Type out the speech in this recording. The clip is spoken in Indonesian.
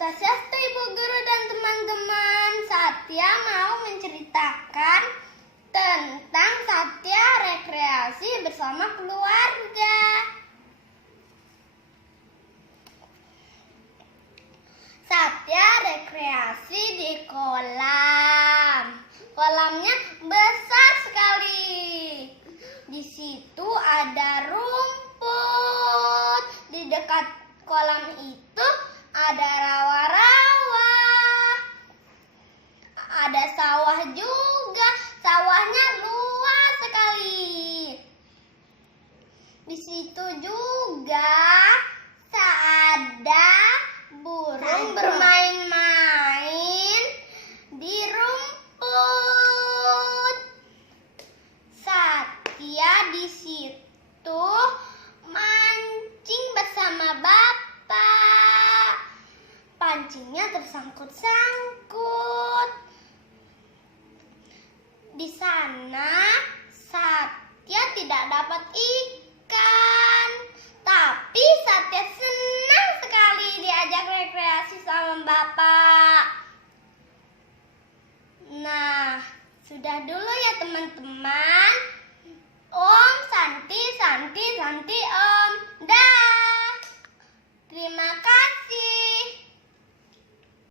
Swastiastu Ibu Guru dan teman-teman. Satya mau menceritakan tentang Satya rekreasi bersama keluarga. Satya rekreasi di kolam. Kolamnya besar sekali. Di situ ada rumput. Di dekat kolam itu ada rawa-rawa. Ada sawah juga. Sawahnya luas sekali. Di situ juga ada burung bermain-main di rumput. Satya di situ mancing bersama Bapak. Pancingnya tersangkut-sangkut. Di sana Satya tidak dapat ikan. Tapi Satya senang sekali diajak rekreasi sama Bapak. Nah, sudah dulu ya teman-teman.